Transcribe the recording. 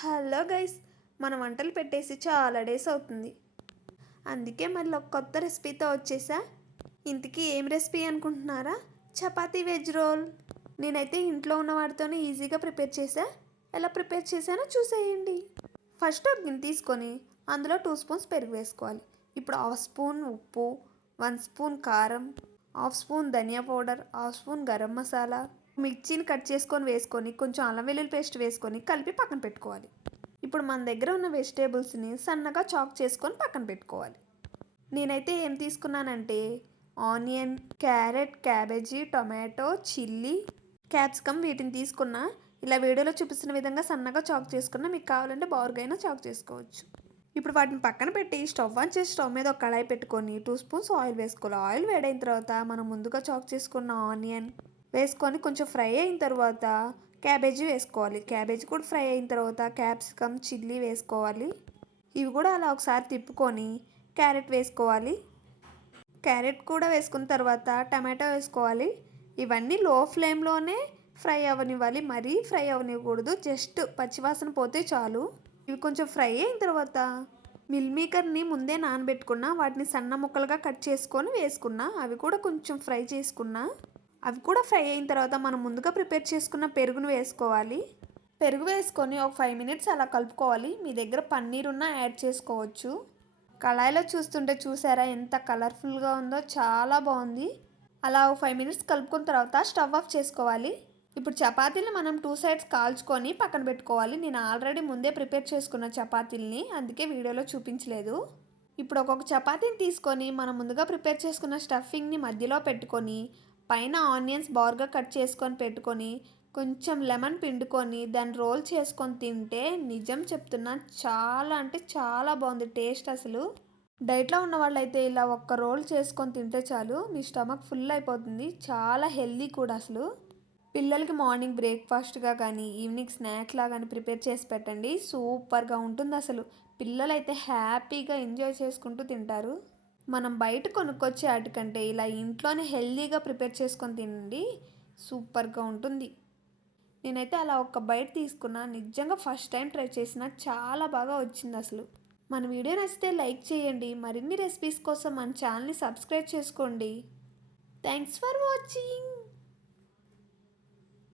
Hello guys, మన వంటలు పెట్టేసి చాలా డేస్ అవుతుంది. అందుకే మళ్ళీ ఒక కొత్త రెసిపీతో వచ్చేసా. ఇంతకీ ఏం రెసిపీ అనుకుంటున్నారా? Chapati veg roll. నేనైతే ఇంట్లో ఉన్న వాటితోనే ఈజీగా ప్రిపేర్ చేసా. ఎలా ప్రిపేర్ చేశానో చూసేయండి. ఫస్ట్ ఒక గిన్నె తీసుకొని అందులో 2 స్పూన్స్ పెరుగు వేసుకోవాలి. ఇప్పుడు 1/2 స్పూన్ ఉప్పు, 1 స్పూన్ కారం, 1/2 స్పూన్ ధనియా పౌడర్, 1/2 స్పూన్ గరం మసాలా, మిర్చిని కట్ చేసుకొని వేసుకొని కొంచెం అల్లం వెల్లుల్లి పేస్ట్ వేసుకొని కలిపి పక్కన పెట్టుకోవాలి. ఇప్పుడు మన దగ్గర ఉన్న వెజిటేబుల్స్ని సన్నగా చాక్ చేసుకొని పక్కన పెట్టుకోవాలి. నేనైతే ఏం తీసుకున్నానంటే onion, carrot, cabbage, tomato, chilli, capsicum వీటిని తీసుకున్నా. ఇలా వీడియోలో చూపిస్తున్న విధంగా సన్నగా చాక్ చేసుకున్నా. మీకు కావాలంటే బారుగా అయినా చాక్ చేసుకోవచ్చు. ఇప్పుడు వాటిని పక్కన పెట్టి స్టవ్ ఆన్ చేసి స్టవ్ మీద ఒక కళాయి పెట్టుకొని 2 స్పూన్స్ ఆయిల్ వేసుకోవాలి. ఆయిల్ వేడైన తర్వాత మనం ముందుగా చాక్ చేసుకున్న ఆనియన్ వేసుకొని కొంచెం ఫ్రై అయిన తర్వాత క్యాబేజీ వేసుకోవాలి. క్యాబేజీ కూడా ఫ్రై అయిన తర్వాత క్యాప్సికమ్, చిల్లీ వేసుకోవాలి. ఇవి కూడా అలా ఒకసారి తిప్పుకొని క్యారెట్ వేసుకోవాలి. క్యారెట్ కూడా వేసుకున్న తర్వాత టమాటో వేసుకోవాలి. ఇవన్నీ లో ఫ్లేమ్లోనే ఫ్రై అవ్వనివ్వాలి. మరీ ఫ్రై అవ్వనివ్వకూడదు. జస్ట్ పచ్చివాసన పోతే చాలు. ఇవి కొంచెం ఫ్రై అయిన తర్వాత మిల్ మేకర్ని ముందే నానబెట్టుకున్నా. వాటిని సన్న ముక్కలుగా కట్ చేసుకొని వేసుకున్నా. అవి కూడా కొంచెం ఫ్రై చేసుకున్నా. అవి కూడా ఫ్రై అయిన తర్వాత మనం ముందుగా ప్రిపేర్ చేసుకున్న పెరుగును వేసుకోవాలి. పెరుగు వేసుకొని ఒక 5 మినిట్స్ అలా కలుపుకోవాలి. మీ దగ్గర పన్నీర్ ఉన్నా యాడ్ చేసుకోవచ్చు. కళాయిలో చూస్తుంటే చూసారా ఎంత కలర్ఫుల్గా ఉందో, చాలా బాగుంది. అలా ఒక 5 మినిట్స్ కలుపుకున్న తర్వాత స్టవ్ ఆఫ్ చేసుకోవాలి. ఇప్పుడు చపాతీలు మనం 2 సైడ్స్ కాల్చుకొని పక్కన పెట్టుకోవాలి. నేను ఆల్రెడీ ముందే ప్రిపేర్ చేసుకున్న చపాతీలని, అందుకే వీడియోలో చూపించలేదు. ఇప్పుడు ఒక్కొక్క చపాతీని తీసుకొని మనం ముందుగా ప్రిపేర్ చేసుకున్న స్టఫింగ్ని మధ్యలో పెట్టుకొని పైన ఆనియన్స్ బార్గా కట్ చేసుకొని పెట్టుకొని కొంచెం లెమన్ పిండుకొని దాన్ని రోల్ చేసుకొని తింటే నిజం చెప్తున్నా చాలా అంటే చాలా బాగుంది టేస్ట్. అసలు డైట్లో ఉన్న వాళ్ళైతే ఇలా ఒక్క రోల్ చేసుకొని తింటే చాలు, మీ స్టమక్ ఫుల్ అయిపోతుంది. చాలా హెల్దీ కూడా. అసలు పిల్లలకి మార్నింగ్ బ్రేక్ఫాస్ట్గా కానీ ఈవినింగ్ స్నాక్లా కానీ ప్రిపేర్ చేసి పెట్టండి, సూపర్గా ఉంటుంది. అసలు పిల్లలైతే హ్యాపీగా ఎంజాయ్ చేసుకుంటూ తింటారు. మనం బయట కొనుక్కొచ్చే వాటికంటే ఇలా ఇంట్లోనే హెల్దీగా ప్రిపేర్ చేసుకొని తినండి, సూపర్గా ఉంటుంది. నేనైతే అలా ఒక బైట్ తీసుకున్నా. నిజంగా ఫస్ట్ టైం ట్రై చేసిన, చాలా బాగా వచ్చింది. అసలు మన వీడియో నచ్చితే లైక్ చేయండి. మరిన్ని రెసిపీస్ కోసం మన ఛానల్ని సబ్స్క్రైబ్ చేసుకోండి. Thanks for watching.